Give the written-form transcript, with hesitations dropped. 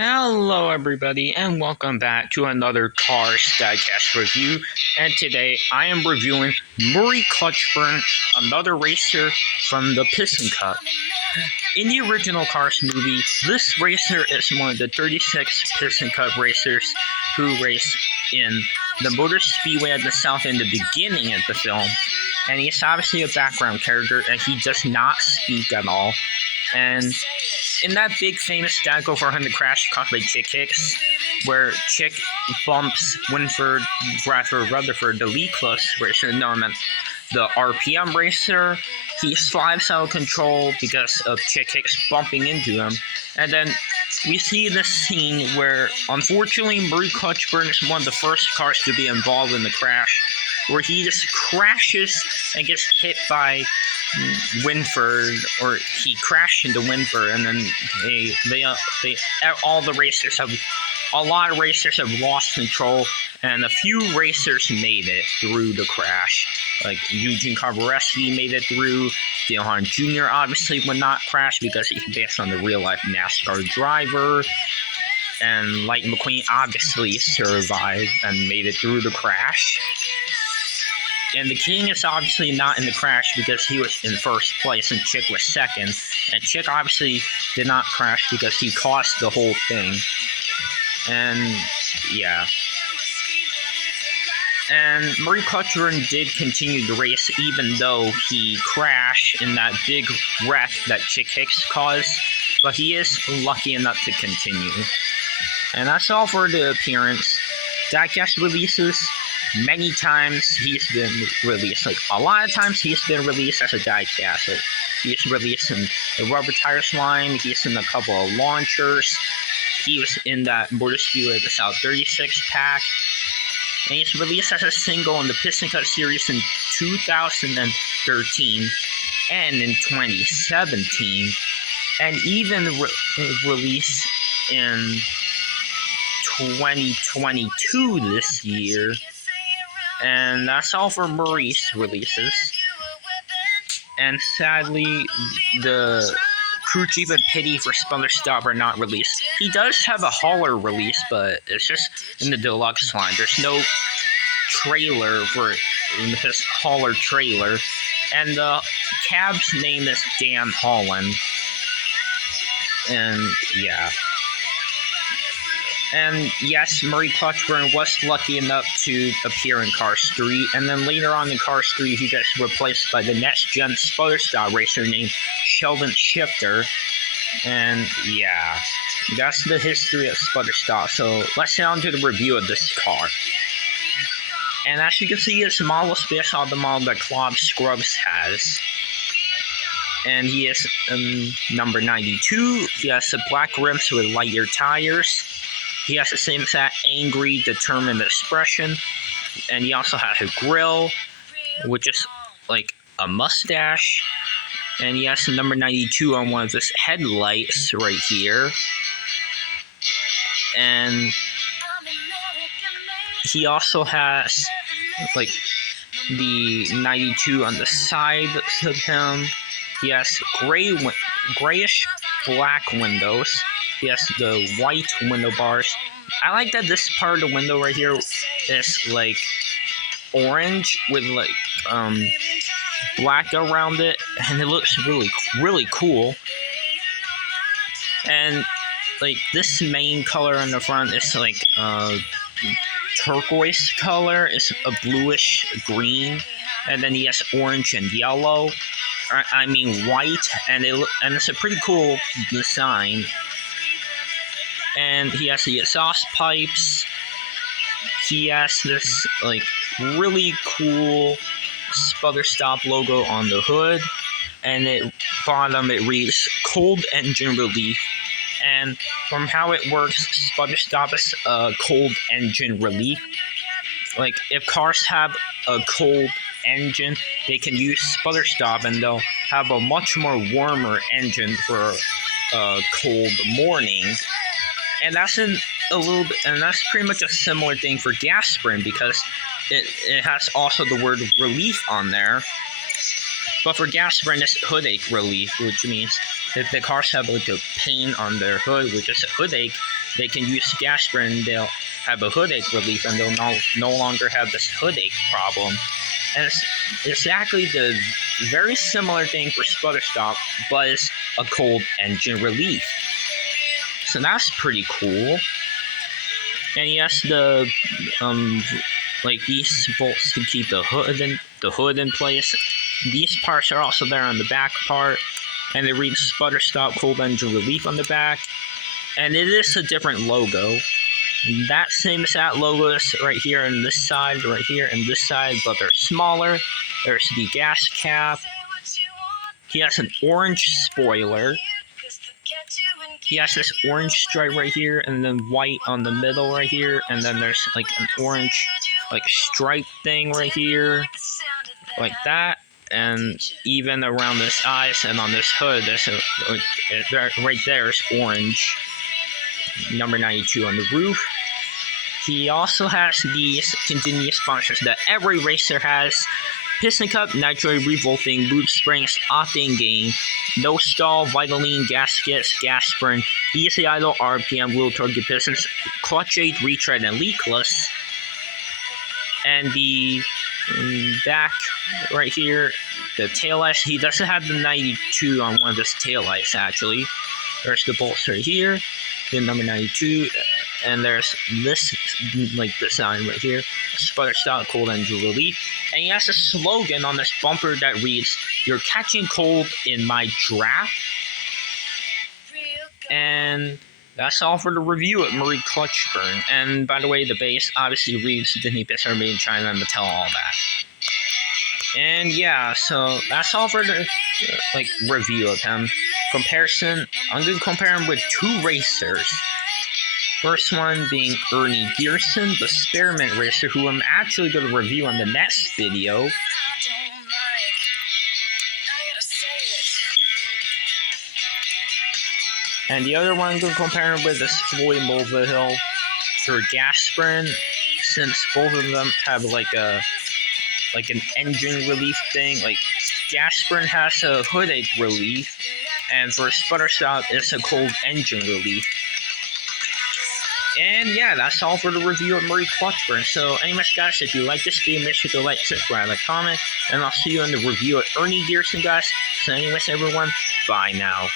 Hello everybody and welcome back to another Cars Diecast review, and today I am reviewing Murray Clutchburn, another racer from the Piston Cup. In the original Cars movie, this racer is one of the 36 Piston Cup racers who race in the Motor Speedway at the South in the beginning of the film, and he's obviously a background character and he does not speak at all. And in that big famous Dago 400 crash caused by Chick Hicks, where Chick bumps Winford, Bradford, Rutherford, the Lee Close racer, no, I meant the RPM racer, he slides out of control because of Chick Hicks bumping into him. And then we see this scene where, unfortunately, Murray Clutchburn is one of the first cars to be involved in the crash, where he just crashes and gets hit by Winford, or he crashed into Winford, and then a lot of racers have lost control, and a few racers made it through the crash. Like Eugene Carbareski made it through. Dale Earnhardt Jr. obviously would not crash because he's based on the real-life NASCAR driver. And Light McQueen obviously survived and made it through the crash. And the King is obviously not in the crash because he was in first place and Chick was second. And Chick obviously did not crash because he caused the whole thing. And yeah. And Murray Clutchburn did continue the race even though he crashed in that big wreck that Chick Hicks caused. But he is lucky enough to continue. And that's all for the appearance. Diecast releases. Many times he's been released. Like, a lot of times he's been released as a diecast. Like, he's released in the Rubber Tires line. He's in a couple of launchers. He was in that Motor Speedway the South 36 pack. And he's released as a single in the Piston Cup series in 2013 and in 2017. And even released in 2022 this year. And that's all for Murray's releases. And sadly, the Crew Chief and Pity for Spunner Stop are not released. He does have a hauler release, but it's just in the deluxe line. There's no trailer for his hauler trailer. And the cab's name is Dan Holland. And yeah. And yes, Murray Clutchburn was lucky enough to appear in Cars 3, and then later on in Cars 3, he gets replaced by the next-gen Sputterstop racer named Sheldon Shifter. And yeah, that's the history of Sputterstop. So let's get on to the review of this car. And as you can see, this model is based on the model that Claude Scruggs has. And he is number 92. He has the black rims with lighter tires. He has the same exact angry, determined expression. And he also has a grill, which is like a mustache. And he has the number 92 on one of his headlights right here. And he also has like the 92 on the side of him. He has grayish black windows. He has the white window bars. I like that this part of the window right here is like orange with like black around it, and it looks really cool. And like this main color in the front is like turquoise color. It's a bluish green, and then he has orange and yellow. I mean white, and it's a pretty cool design. And he has the exhaust pipes. He has this like really cool Sputterstop logo on the hood, and at bottom it reads cold engine relief. And from how it works, Sputterstop is a cold engine relief. Like if cars have a cold engine, they can use Sputterstop, and they'll have a much more warmer engine for a cold morning. And that's that's pretty much a similar thing for gas spring, because it has also the word relief on there. But for gas spring, it's hood ache relief, which means if the cars have like a pain on their hood, which is a hood-ache, they can use Gasprin. They'll have a hood-ache relief, and they'll no longer have this hood-ache problem. And it's exactly the very similar thing for Sputterstop, but it's a cold engine relief. So that's pretty cool. And yes, the like these bolts to keep the hood in place. These parts are also there on the back part, and they read Sputterstop Cold Engine Relief on the back. And it is a different logo. That same as that logo is right here on this side, right here, and this side, but they're smaller. There's the gas cap. He has an orange spoiler. He has this orange stripe right here, and then white on the middle right here, and then there's like an orange like stripe thing right here, like that. And even around this eyes and on this hood, there's right there is orange. Number 92 on the roof. He also has these continuous sponsors that every racer has: Piston Cup, Nitro Revolting, Lube Springs, Octane Gain, No Stall, Vitaline, Gaskets, Gasprin, Easy Idle, RPM, Wheel Target Pistons, Clutch 8, Retread, and Leakless. And the back right here, the taillights, he doesn't have the 92 on one of his taillights actually. There's the bolts right here, the number 92, and there's this like design right here, Sputterstop Cold Engine Relief. And he has a slogan on this bumper that reads, "You're catching cold in my draft." And that's all for the review at Marie Clutchburn. And by the way, the base obviously reads Disney Pixar made in China and Mattel, all that. And yeah, so that's all for the review of him. Comparison, I'm going to compare him with two racers. First one being Ernie Gearson, the Spearmint Racer, who I'm actually going to review on the next video. And the other one I'm going to compare him with is Floyd Mulvihill for Gasprin, since both of them have like an engine relief thing. Like Gasprin has a hood-ache relief, and for Sputterstop it's a cold engine relief. And yeah, that's all for the review of Marie Clutchburn. So anyways guys, if you like this video, make sure to like, subscribe, and comment, and I'll see you in the review of Ernie Gearson, guys. So anyways everyone, bye now.